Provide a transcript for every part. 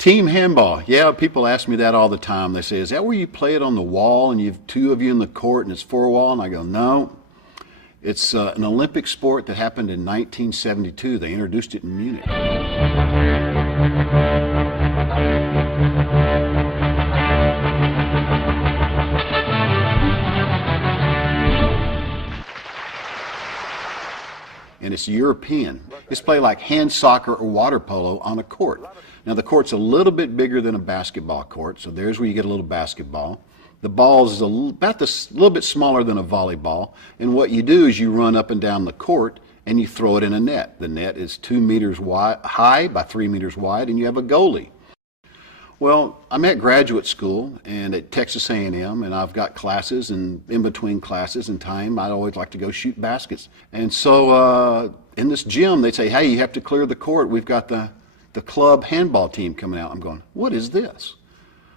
Team handball. Yeah, people ask me that all the time. They say, is that where you play it on the wall and you've two of you in the court and it's four wall? And I go, no. It's an Olympic sport that happened in 1972. They introduced it in Munich. And it's European. It's played like hand soccer or water polo on a court. Now the court's a little bit bigger than a basketball court, so there's where you get a little basketball. The ball is about this little bit smaller than a volleyball, and what you do is you run up and down the court and you throw it in a net. The net is 2 meters wide, high by 3 meters wide, and you have a goalie. Well, I'm at graduate school and at Texas A&M, and I've got classes, and in between classes and time, I'd always like to go shoot baskets. And so in this gym, they say, hey, you have to clear the court. We've got the club handball team coming out. I'm going, what is this?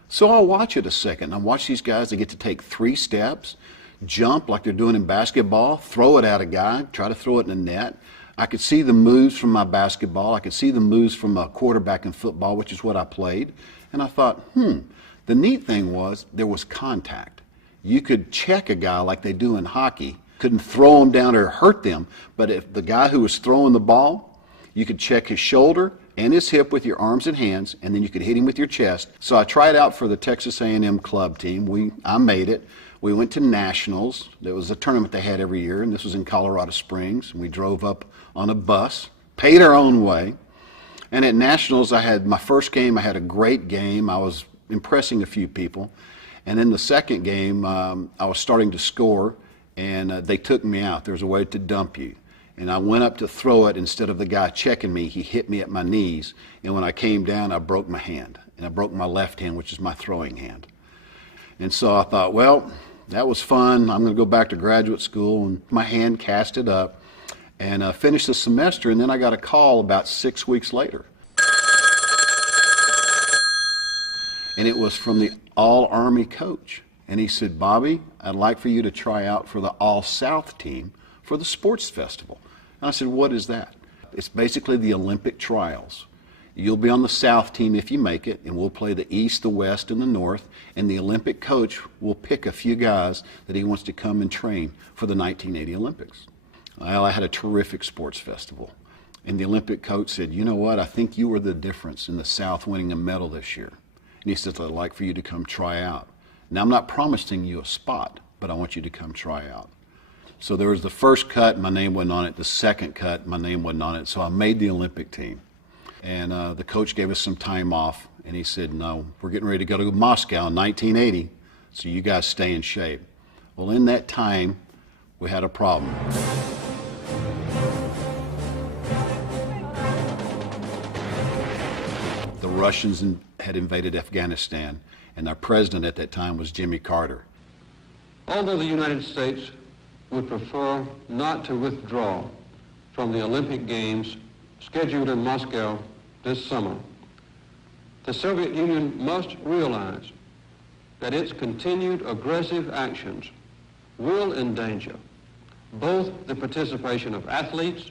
So I'll watch it a second. I watch these guys. They get to take 3 steps, jump like they're doing in basketball, throw it at a guy, try to throw it in a net. I could see the moves from my basketball. I could see the moves from a quarterback in football, which is what I played. And I thought, the neat thing was there was contact. You could check a guy like they do in hockey. Couldn't throw them down or hurt them, but if the guy who was throwing the ball, you could check his shoulder and his hip with your arms and hands, and then you could hit him with your chest. So I tried out for the Texas A&M club team. I made it. We went to nationals. There was a tournament they had every year, and this was in Colorado Springs. And we drove up on a bus, paid our own way. And at nationals, I had my first game. I had a great game. I was impressing a few people. And in the second game, I was starting to score, and they took me out. There was a way to dump you. And I went up to throw it. Instead of the guy checking me, he hit me at my knees. And when I came down, I broke my hand. And I broke my left hand, which is my throwing hand. And so I thought, well, that was fun. I'm going to go back to graduate school. And my hand casted up and finished the semester. And then I got a call about 6 weeks later. And it was from the All-Army coach. And he said, Bobby, I'd like for you to try out for the All-South team for the sports festival. And I said, what is that? It's basically the Olympic trials. You'll be on the South team if you make it, and we'll play the East, the West, and the North, and the Olympic coach will pick a few guys that he wants to come and train for the 1980 Olympics. Well, I had a terrific sports festival, and the Olympic coach said, you know what, I think you were the difference in the South winning a medal this year. And he said, I'd like for you to come try out. Now, I'm not promising you a spot, but I want you to come try out. So there was the first cut, my name wasn't on it. The second cut, my name wasn't on it. So I made the Olympic team. And the coach gave us some time off, and he said, no, we're getting ready to go to Moscow in 1980, so you guys stay in shape. Well, in that time, we had a problem. The Russians had invaded Afghanistan, and our president at that time was Jimmy Carter. Although the United States would prefer not to withdraw from the Olympic Games scheduled in Moscow this summer, the Soviet Union must realize that its continued aggressive actions will endanger both the participation of athletes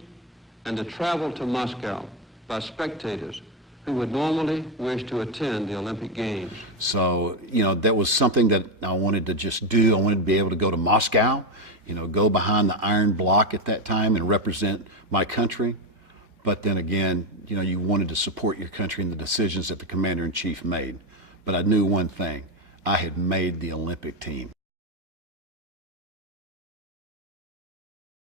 and the travel to Moscow by spectators who would normally wish to attend the Olympic Games. So, that was something that I wanted to just do. I wanted to be able to go to Moscow, go behind the iron block at that time and represent my country. But then again, you wanted to support your country in the decisions that the commander-in-chief made. But I knew one thing, I had made the Olympic team.